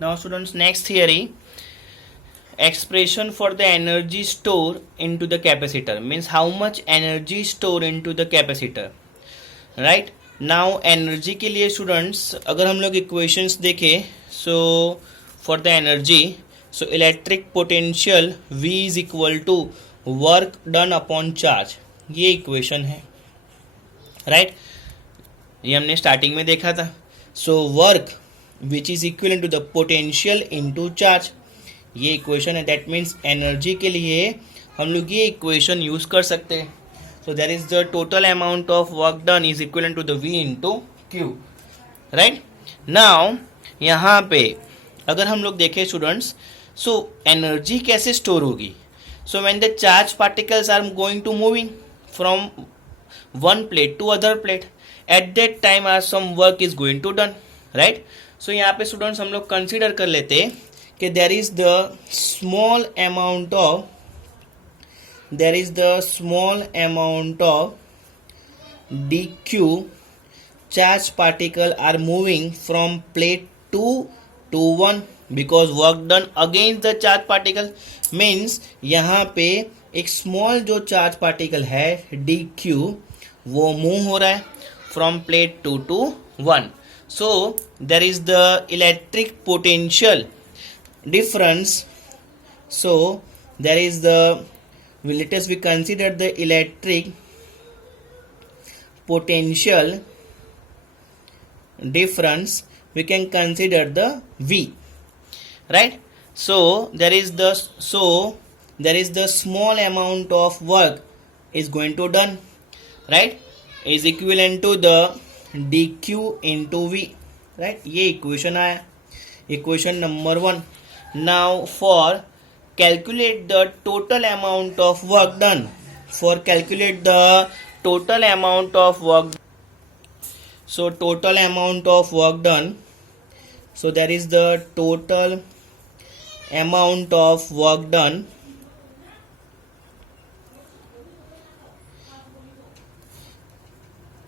Now students, next theory, expression for the energy store into the capacitor means how much energy store into the capacitor, right? Now energy के लिए students अगर हम लोग equations देखें, so for the energy, so electric potential V is equal to work done upon charge, ये equation है, right? ये हमने स्टार्टिंग में देखा था. So work which is equal to the potential into charge, ये इक्वेशन है. दैट मीन्स एनर्जी के लिए हम लोग ये इक्वेशन यूज कर सकते हैं. So that is the total amount of work done is equal to the V into Q, right. Now यहाँ पे अगर हम लोग देखें स्टूडेंट्स, सो एनर्जी कैसे स्टोर होगी? So when the charge particles are going to moving from one plate to other plate, at that time are some work is going to done, right. So यहाँ पे students हम लोग consider कर लेते हैं कि there is the small amount of D Q charge particle are moving from plate to one because work done against the charge particle. Means यहाँ पे एक स्मॉल जो चार्ज पार्टिकल है डी क्यू वो मूव हो रहा है from plate to one. So there is the electric potential difference. So there is the, let us we consider the electric potential difference, we can consider the V, right. So there is the small amount of work is going to done, right, is equivalent to the dq into V, right. ये equation आया, equation number 1. Now for calculate the total amount of work done, for calculate the total amount of work, so total amount of work done, so there is the total amount of work done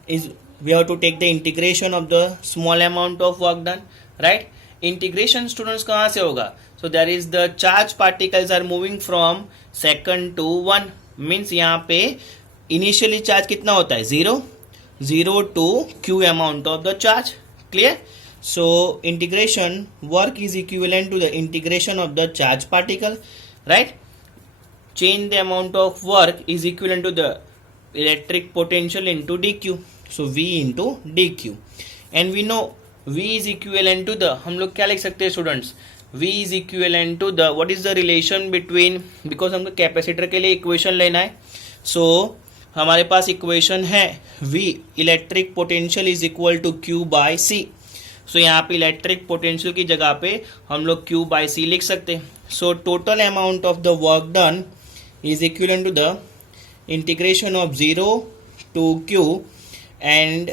is, we have to take the integration of the small amount of work done, right. Integration students कहाँ से होगा? So there is the charge particles are moving from second to one. Means यहाँ पे initially charge कितना होता है? Zero to q amount of the charge. Clear? So integration work is equivalent to the integration of the charge particle, right. Change the amount of work is equivalent to the electric potential into d q. So v into d q. And we know V is equivalent to the, हम लोग क्या लिख सकते हैं students? V is equivalent to the, what is the relation between, because हमको capacitor के लिए equation लेना है. सो हमारे पास इक्वेशन है V electric potential is equal to Q by C. So यहाँ पे इलेक्ट्रिक पोटेंशियल की जगह पे हम लोग Q बाय C लिख सकते हैं. So total amount of the work done is equal to the integration of 0 to Q and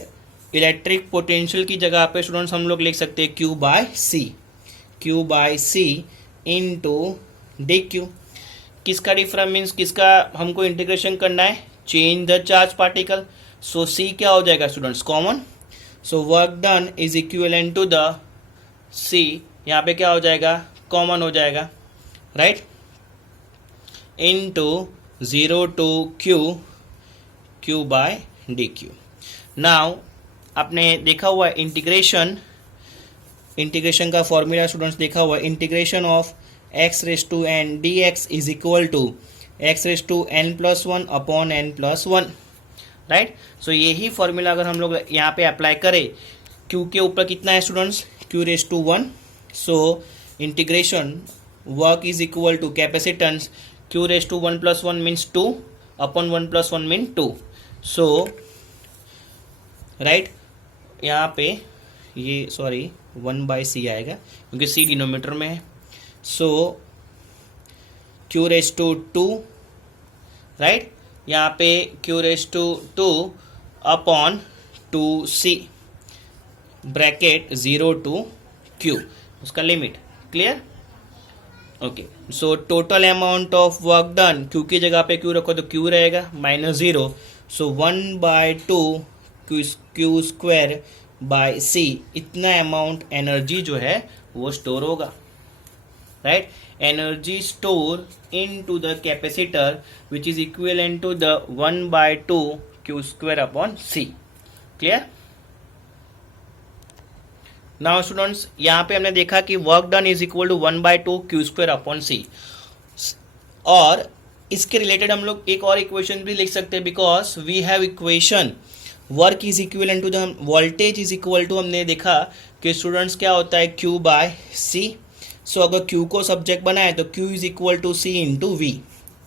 electric potential की जगह पे स्टूडेंट्स हम लोग लिख सकते हैं Q by C into d q. किसका डिफरेंस मीन्स किसका हमको इंटीग्रेशन करना है? Change the charge particle. So C क्या हो जाएगा students? Common. So work done is equivalent to the C, यहाँ पे क्या हो जाएगा? कॉमन हो जाएगा, right, into 0 to Q by d q. Now आपने देखा हुआ इंटीग्रेशन का फॉर्मूला स्टूडेंट्स देखा हुआ, integration of x raise to n dx is equal to x raise to n+1 upon n+1, right. So यही फॉर्मूला अगर हम लोग यहाँ पे अप्लाई करें, q के ऊपर कितना है students? q raise to 1. So integration work is equal to capacitance q raise to 1+1 means 2 upon 1+1 mean 2. So right, यहाँ पे ये 1 बाय C आएगा क्योंकि C डिनोमीटर में है. So Q raise to 2, right, यहाँ पे Q raise to 2 upon 2C bracket 0 to Q, उसका limit. Clear? Okay. So total amount of work done, Q की जगह पे Q रखो तो Q रहेगा -0. So 1/2 Q square by C, इतना अमाउंट एनर्जी जो है वो स्टोर होगा, right. Energy store into the capacitor which is equivalent to the 1/2 Q square upon C. Clear. Now students, यहाँ पे हमने देखा कि work done is equal to 1/2 Q square upon C. और इसके रिलेटेड हम लोग एक और इक्वेशन भी लिख सकते हैं, because we have equation work is equal to the voltage is equal to, हमने देखा कि स्टूडेंट्स क्या होता है Q बाय सी. सो अगर Q को सब्जेक्ट बनाए तो Q is equal to C into V,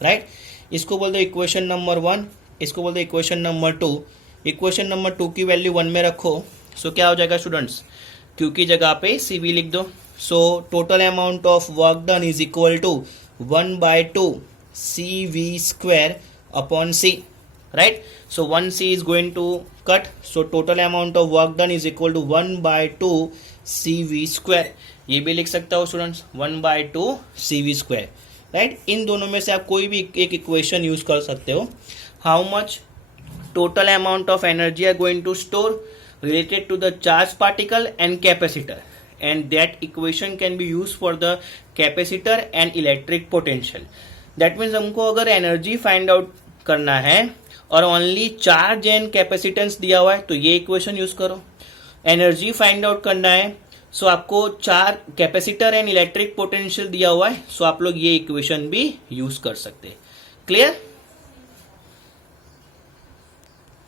right. इसको बोलते हैं इक्वेशन नंबर 1, इसको बोलते हैं इक्वेशन नंबर 2. इक्वेशन नंबर 2 की वैल्यू 1 में रखो, सो क्या हो जाएगा स्टूडेंट्स, Q की जगह पे सी वी लिख दो. So total amount of work done is equal to 1/2 CV square upon C, right. So 1C is going to cut, so total amount of work done is equal to 1/2 CV square. ये भी लिख सकता हो students, 1/2 CV square, right. इन दोनों में से आप कोई भी एक इक्वेशन यूज कर सकते हो. How much total amount of energy are going to store related to the charge particle and capacitor, and that equation can be used for the capacitor and electric potential. That means हमको अगर energy find out करना है और only charge and capacitance दिया हुआ है तो ये इक्वेशन यूज करो. एनर्जी फाइंड आउट करना है सो आपको चार कैपेसिटर एंड इलेक्ट्रिक पोटेंशियल दिया हुआ है, सो आप लोग ये इक्वेशन भी यूज कर सकते हैं. क्लियर.